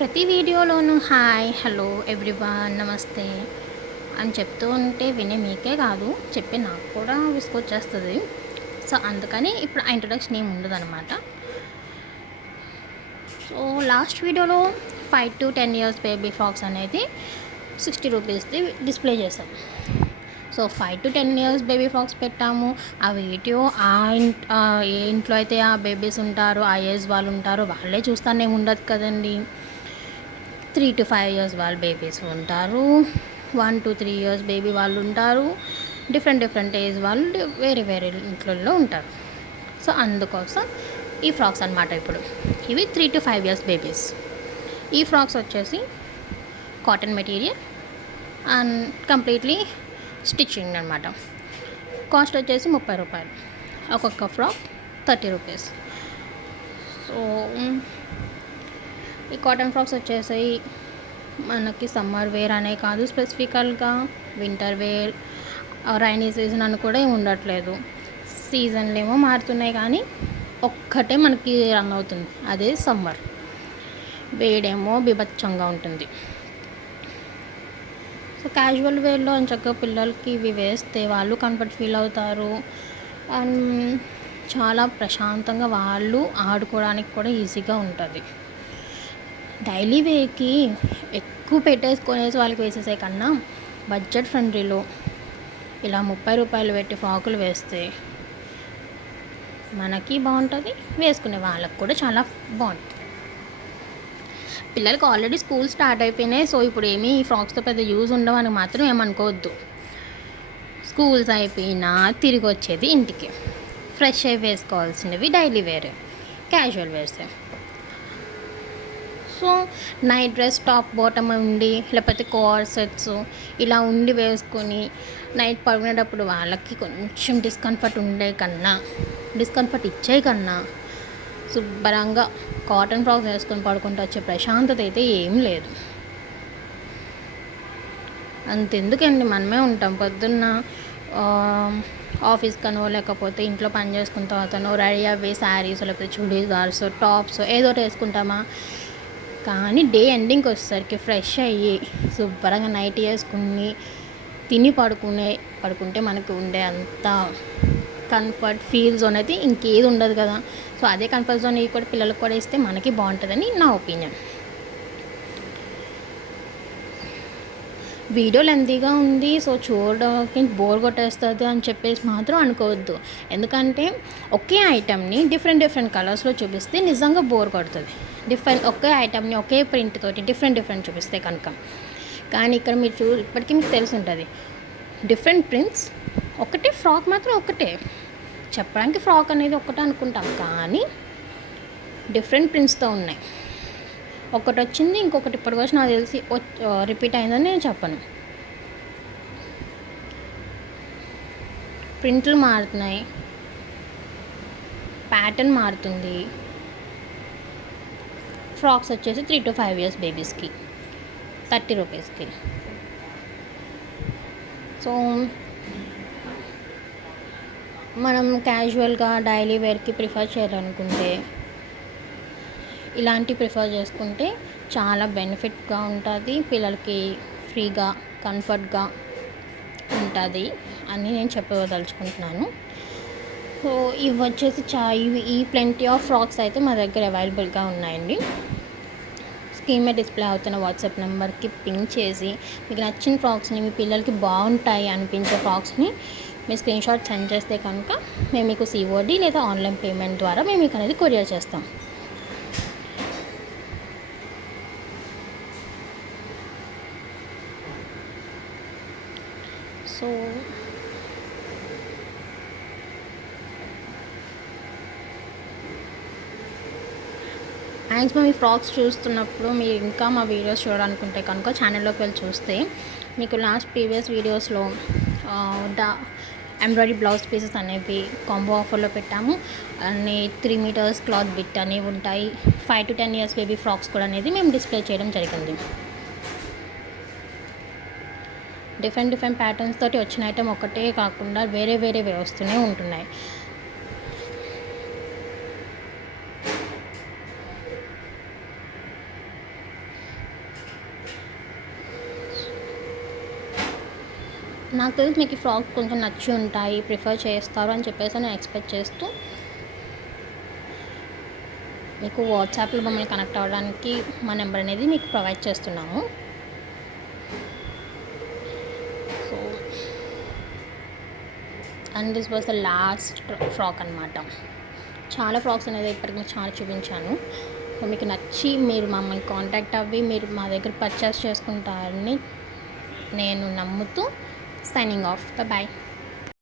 ప్రతి వీడియోలోనూ hi, hello, everyone, నమస్తే అని చెప్తూ ఉంటే వినే మీకే కాదు, చెప్పే నాకు కూడా విసుకొచ్చేస్తుంది. సో అందుకని ఇప్పుడు ఆ ఇంట్రొడక్షన్ ఏమి ఉండదన్నమాట. సో లాస్ట్ వీడియోలో 5 to 10 years బేబీ ఫ్రాక్స్ అనేది 60 రూపీస్ది డిస్ప్లే చేసాం. So 5 to 10 years baby frocks పెట్టాము. ఆ వీడియో ఏ ఇంట్లో అయితే ఆ బేబీస్ ఉంటారో, ఆ ఏజ్ వాళ్ళు ఉంటారో వాళ్ళే చూస్తానే ఉండదు కదండి. 3 to 5 years వాళ్ళ బేబీస్ ఉంటారు, 1 to 3 years బేబీ వాళ్ళు ఉంటారు, డిఫరెంట్ ఏజ్ వాళ్ళు వేరే ఇంట్లో ఉంటారు. సో అందుకోసం ఈ ఫ్రాక్స్ అన్నమాట. ఇప్పుడు ఇవి 3 to 5 years బేబీస్. ఈ ఫ్రాక్స్ వచ్చేసి cotton material and completely stitching అనమాట. కాస్ట్ వచ్చేసి 30 రూపాయలు. ఒక్కొక్క ఫ్రాక్ 30 రూపీస్. సో ఈ కాటన్ ఫ్రాక్స్ వచ్చేసి మనకి సమ్మర్ వేర్ అనే కాదు, స్పెసిఫికల్గా వింటర్ వేర్, రైనీ సీజన్ అని కూడా ఏమి ఉండట్లేదు. సీజన్లు ఏమో మారుతున్నాయి కానీ ఒక్కటే మనకి రన్ అవుతుంది, అదే సమ్మర్. వేడేమో బీభత్సంగా ఉంటుంది. సో క్యాజువల్ వేర్లో అని చక్కగా పిల్లలకి ఇవి వేస్తే వాళ్ళు కంఫర్ట్ ఫీల్ అవుతారు అండ్ చాలా ప్రశాంతంగా వాళ్ళు ఆడుకోవడానికి కూడా ఈజీగా ఉంటుంది. డైలీ వేర్కి ఎక్కువ పెట్టేసుకునేసి వాళ్ళకి వేసేసే కన్నా బడ్జెట్ ఫ్రెండ్లీలో ఇలా 30 రూపాయలు పెట్టి ఫ్రాకులు వేస్తే మనకి బాగుంటుంది, వేసుకునే వాళ్ళకి కూడా చాలా బాగుంటుంది. పిల్లలకి ఆల్రెడీ స్కూల్ స్టార్ట్ అయిపోయినాయి. సో ఇప్పుడు ఏమీ ఈ ఫ్రాక్స్తో పెద్ద యూజ్ ఉండవని మాత్రం ఏమనుకోవద్దు. స్కూల్స్ అయిపోయినా తిరిగి వచ్చేది ఇంటికి, ఫ్రెష్ అయి వేసుకోవాల్సినవి డైలీ వేరే, క్యాజువల్ వేర్సే. So night dress top bottom ఉండి, లేకపోతే కోర్ సెట్స్ ఇలా ఉండి వేసుకొని నైట్ పడుకునేటప్పుడు వాళ్ళకి కొంచెం డిస్కంఫర్ట్ ఇచ్చే కన్నా శుభ్రంగా కాటన్ ఫ్రాక్స్ వేసుకొని పడుకుంటూ వచ్చే ప్రశాంతత అయితే ఏం లేదు. అంతెందుకండి, మనమే ఉంటాం పొద్దున్న ఆఫీస్కనో లేకపోతే ఇంట్లో పని చేసుకున్న తర్వాతనో రెడీ అవ్వి శారీస్ లేకపోతే చుడీదార్స్, టాప్స్ ఏదో ఒకటి వేసుకుంటామా. కానీ డే ఎండింగ్కి వచ్చేసరికి ఫ్రెష్ అయ్యి శుభ్రంగా నైట్ వేసుకుని తిని పడుకుంటే మనకు ఉండే అంత కంఫర్ట్ ఫీల్ జోన్ అయితే ఇంకేది ఉండదు కదా. సో అదే కంఫర్ట్ జోన్ ఇవి కూడా పిల్లలకు కూడా ఇస్తే మనకి బాగుంటుందని నా ఒపీనియన్. వీడియో లెంతీగా ఉంది, సో చూడడానికి బోర్ కొట్టేస్తుంది అని చెప్పేసి మాత్రం అనుకోవద్దు. ఎందుకంటే ఒకే ఐటమ్ని డిఫరెంట్ కలర్స్లో చూపిస్తే నిజంగా బోర్ కొడుతుంది. ఒకే ఐటమ్ని ఒకే ప్రింట్ తోటి డిఫరెంట్ చూపిస్తే కనుక. కానీ ఇక్కడ మీరు ఇప్పటికీ మీకు తెలిసి ఉంటుంది, డిఫరెంట్ ప్రింట్స్ ఒకటే, ఫ్రాక్ మాత్రం ఒకటే. చెప్పడానికి ఫ్రాక్ అనేది ఒకటే అనుకుంటాం, కానీ డిఫరెంట్ ప్రింట్స్తో ఉన్నాయి. ఒకటి వచ్చింది, ఇంకొకటి ఇప్పటి వరకు నాకు తెలిసి రిపీట్ అయిందని నేను చెప్పను. ప్రింట్లు మారుతున్నాయి, ప్యాటర్న్ మారుతుంది. ఫ్రాక్స్ వచ్చేసి 3 to 5 years బేబీస్కి 30 రూపీస్కి. సో మనం క్యాజువల్గా డైలీ వేర్కి ప్రిఫర్ చేయాలనుకుంటే ఇలాంటి ప్రిఫర్ చేసుకుంటే చాలా బెనిఫిట్గా ఉంటుంది, పిల్లలకి ఫ్రీగా కంఫర్ట్గా ఉంటుంది అని నేను చెప్పదలుచుకుంటున్నాను. సో ఇవి వచ్చేసి ఈ ప్లెంటీ ఆఫ్ ఫ్రాక్స్ అయితే మా దగ్గర అవైలబుల్గా ఉన్నాయండి. స్క్రీన్ మీద డిస్ప్లే అవుతున్న వాట్సాప్ నెంబర్కి పింక్ చేసి మీకు నచ్చిన ఫ్రాక్స్ని, మీ పిల్లలకి బాగుంటాయి అనిపించే ఫ్రాక్స్ని మీ స్క్రీన్ షాట్ సెండ్ చేస్తే కనుక మేము మీకు COD లేదా ఆన్లైన్ పేమెంట్ ద్వారా మేము మీకు అనేది కొరియర్ చేస్తాం. సో మ్యాక్సిమం ఈ ఫ్రాక్స్ చూస్తున్నప్పుడు మీరు ఇంకా మా వీడియోస్ చూడాలనుకుంటే కనుక ఛానల్లోకి వెళ్ళి చూస్తే మీకు ప్రీవియస్ వీడియోస్లో ఎంబ్రాయిడరీ బ్లౌజ్ పీసెస్ అనేవి కాంబో ఆఫర్లో పెట్టాము. అన్ని 3 meters క్లాత్ బిట్ అనేవి ఉంటాయి. 5 to 10 years బేబీ ఫ్రాక్స్ కూడా అనేది మేము డిస్ప్లే చేయడం జరిగింది. డిఫరెంట్ ప్యాటర్న్స్ తోటి వచ్చిన ఐటమ్ ఒకటే కాకుండా వేరే వస్తూనే ఉంటున్నాయి. నాకు తెలిసి మీకు ఈ ఫ్రాక్ కొంచెం నచ్చి ఉంటాయి, ప్రిఫర్ చేస్తారు అని చెప్పేసి నేను ఎక్స్పెక్ట్ చేస్తూ మీకు వాట్సాప్లో మమ్మల్ని కనెక్ట్ అవ్వడానికి మా నెంబర్ అనేది మీకు ప్రొవైడ్ చేస్తున్నాము. So and this was the last frock అనమాట. చాలా ఫ్రాక్స్ అనేది ఇప్పటికి మీకు చాలా చూపించాను. సో మీకు నచ్చి మీరు మమ్మల్ని కాంటాక్ట్ అవ్వి మీరు మా దగ్గర పర్చేస్ చేసుకుంటారని నేను నమ్ముతూ సైనింగ్ ఆఫ్. బాయ్.